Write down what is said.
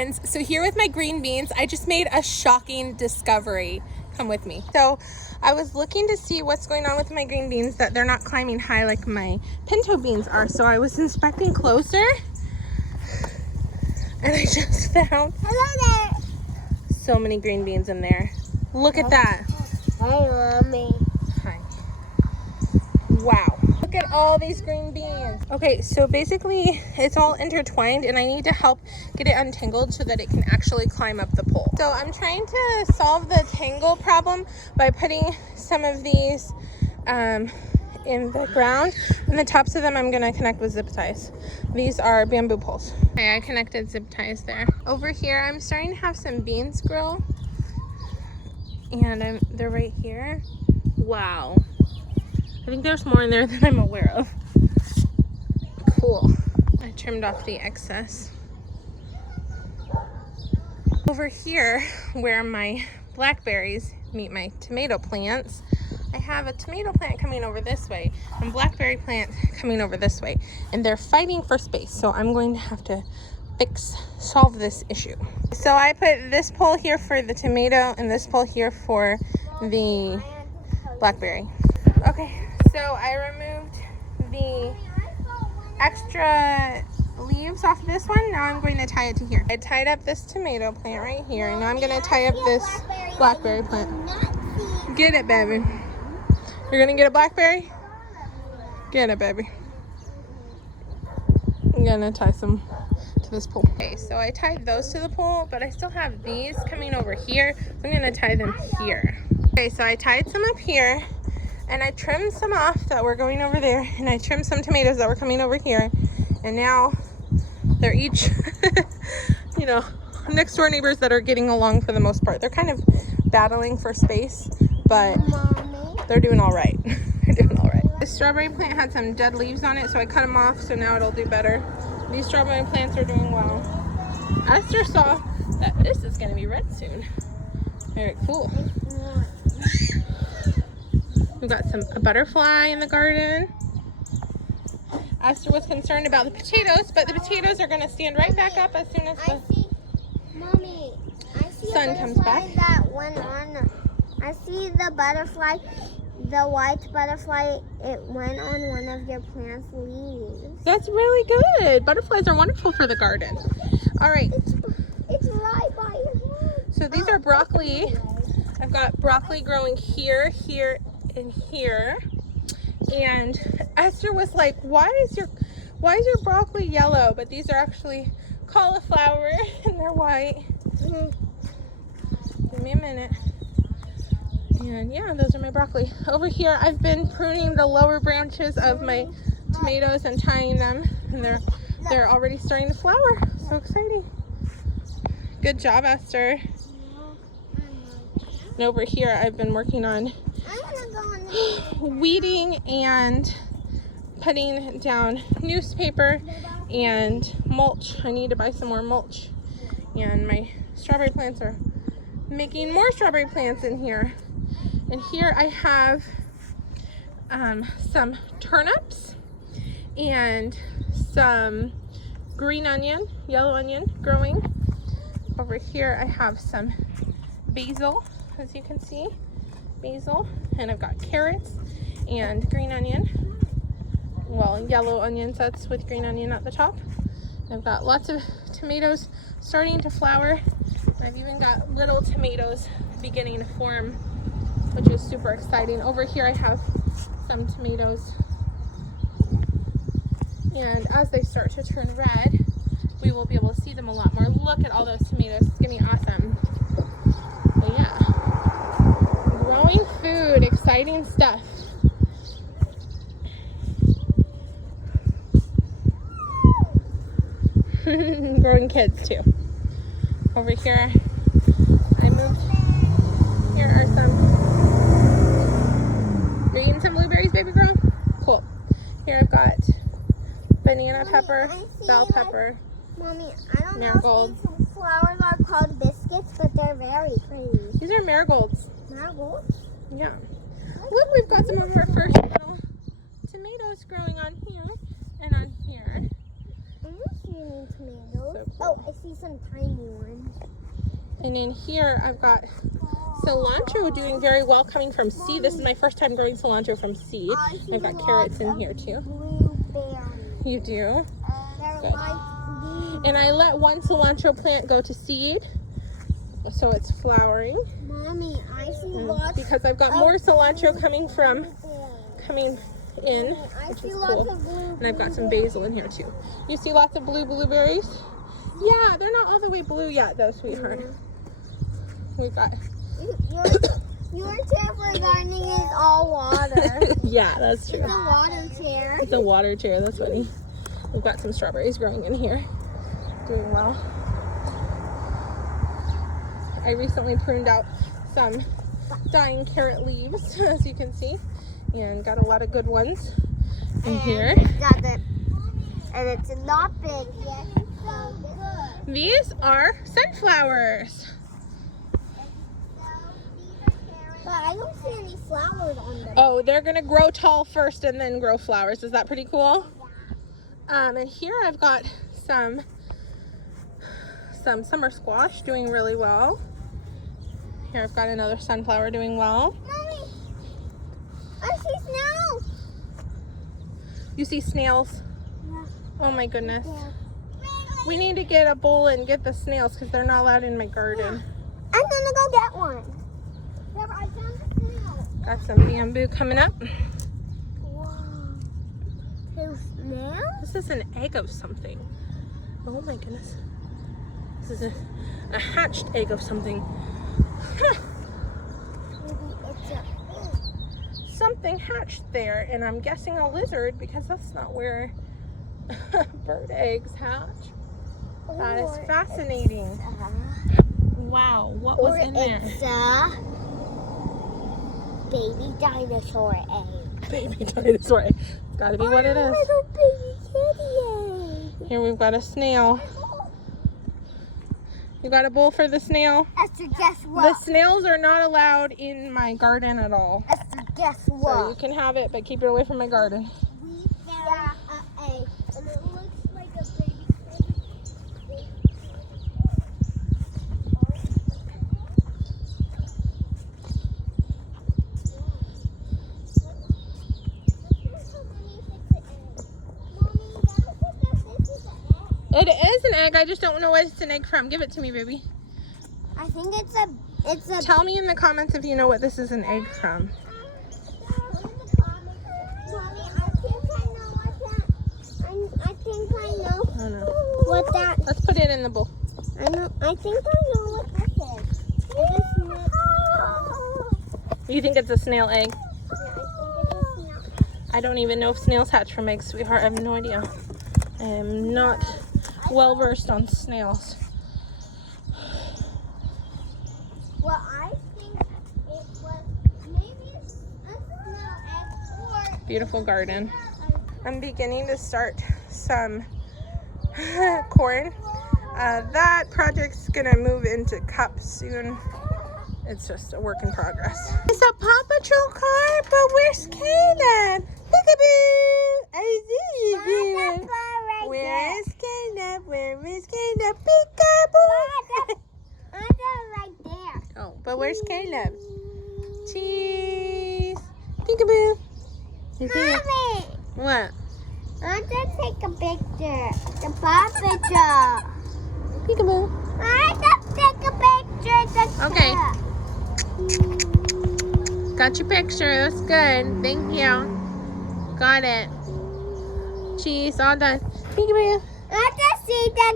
friends. So here with my green beans, I just made a shocking discovery. Come with me. So I was looking to see what's going on with my green beans, that they're not climbing high like my pinto beans are. So I was inspecting closer and I just found so many green beans in there. Look at that. Hi, Mommy. Hi. Wow. Look at all these green beans. Okay, so basically it's all intertwined and I need to help get it untangled so that it can actually climb up the pole. So I'm trying to solve the tangle problem by putting some of these in the ground, and the tops of them I'm going to connect with zip ties. These are bamboo poles. Okay, I connected zip ties there. Over here I'm starting to have some beans grow, and they're right here. Wow. I think there's more in there than I'm aware of. Cool. I trimmed off the excess. Over here, where my blackberries meet my tomato plants, I have a tomato plant coming over this way and blackberry plant coming over this way, and they're fighting for space. So I'm going to have to solve this issue. So I put this pole here for the tomato and this pole here for the blackberry. Okay. So I removed the extra leaves off this one. Now I'm going to tie it to here. I tied up this tomato plant right here, and now I'm going to tie up this blackberry plant. Get it, baby. You're going to get a blackberry? Get it, baby. I'm going to tie some to this pole. Okay, so I tied those to the pole, but I still have these coming over here. So I'm going to tie them here. Okay, so I tied some up here. And I trimmed some off that were going over there. And I trimmed some tomatoes that were coming over here. And now they're each, you know, next door neighbors that are getting along for the most part. They're kind of battling for space, but they're doing all right. They're doing all right. This strawberry plant had some dead leaves on it, so I cut them off, so now it'll do better. These strawberry plants are doing well. Esther saw that this is going to be red soon. Very cool. We've got a butterfly in the garden. Esther was concerned about the potatoes, but the potatoes are going to stand right back up as soon as the sun comes back. I see the butterfly, the white butterfly. It went on one of your plant's leaves. That's really good. Butterflies are wonderful for the garden. All right. It's right by your head. So these are broccoli. I've got broccoli growing here, here, and here. And Esther was like, why is your broccoli yellow? But these are actually cauliflower and they're white. Give me a minute. And yeah, those are my broccoli. Over here I've been pruning the lower branches of my tomatoes and tying them, and they're already starting to flower. So exciting. Good job, Esther. And over here I've been working on weeding and putting down newspaper and mulch. I need to buy some more mulch. And my strawberry plants are making more strawberry plants in here. And here I have some turnips and some green onion, yellow onion growing. Over here I have some basil, as you can see. Basil, and I've got carrots and green onion. Well, yellow onions, that's with green onion at the top. I've got lots of tomatoes starting to flower. I've even got little tomatoes beginning to form, which is super exciting. Over here I have some tomatoes, and as they start to turn red, we will be able to see them a lot more. Look at all those tomatoes. It's gonna be awesome. But yeah. Growing food, exciting stuff. Growing kids too. Over here, I moved. Here are some. You're eating some blueberries, baby girl? Cool. Here I've got banana pepper, bell pepper, Mommy, I don't marigold. know if these flowers are called biscuits, but they're very pretty. These are marigolds. Marigolds? Yeah. Look, we've got some of our first little tomatoes growing on here and on here. you need tomatoes. So Oh, I see some tiny ones. And in here, I've got cilantro doing very well coming from seed. This is my first time growing cilantro from seed. I've got carrots in here too. Blueberries. You do? They're Good. like these. And I let one cilantro plant go to seed, so it's flowering. Mommy, I see lots. Because I've got more cilantro coming in, I which see is lots cool. of blue. And I've got some basil in here too. You see lots of blue blueberries? Yeah, they're not all the way blue yet though, sweetheart. We've got... Your chair for gardening is all water. Yeah, that's true. It's a water chair. It's a water chair, that's funny. We've got some strawberries growing in here. Doing well. I recently pruned out some dying carrot leaves, as you can see, and got a lot of good ones in here. And it's not big yet. So good. These are sunflowers. But I don't see any flowers on them. Oh, they're gonna grow tall first and then grow flowers. Is that pretty cool? And here I've got some summer squash doing really well. Here I've got another sunflower doing well. Mommy, I see snails. You see snails? Yeah. Oh my goodness. Yeah. We need to get a bowl and get the snails because they're not allowed in my garden. I'm gonna go get one. Yeah, but I found a snail. Got some bamboo coming up. Wow. Two snails? This is an egg of something. Oh my goodness. This is a hatched egg of something. Maybe it's a... Something hatched there, and I'm guessing a lizard because that's not where bird eggs hatch. That is fascinating. Wow, what was in there? It's a baby dinosaur egg. Baby dinosaur egg. It's gotta be what it is. Little baby kitty egg. Here we've got a snail. You got a bowl for the snail? Esther, guess The what? snails are not allowed in my garden at all. Esther, guess So you what? can have it, but keep it away from my garden. We found an egg, and it looks like a baby kitty. It is an egg. I just don't know what it's an egg from. Give it to me, baby. I think it's a. Tell me in the comments if you know what this is an egg from. Mommy, I think I know I don't know. what that. Let's put it in the bowl. I think I know what this is. It's a snail. You think it's a snail egg? Yeah, I think it's a snail. I don't even know if snails hatch from eggs, sweetheart. I have no idea. I am not well versed on snails. Well, I think it was maybe a snail egg or. Beautiful garden. I'm beginning to start some corn. That project's gonna move into cups soon. It's just a work in progress. It's a Paw Patrol car, but where's Caleb? Peekaboo! I see you, Caleb. Where is Caleb? Where is Caleb? Peekaboo! Right there. Oh, but where's Caleb? Cheese! Peekaboo! He's here. Mommy, What? I want to take a picture. The Paw Patrol. Peekaboo! I want to take a picture. Okay. Got your picture. That's good. Thank you. Got it. Cheese, all done. Peekaboo. I want to see the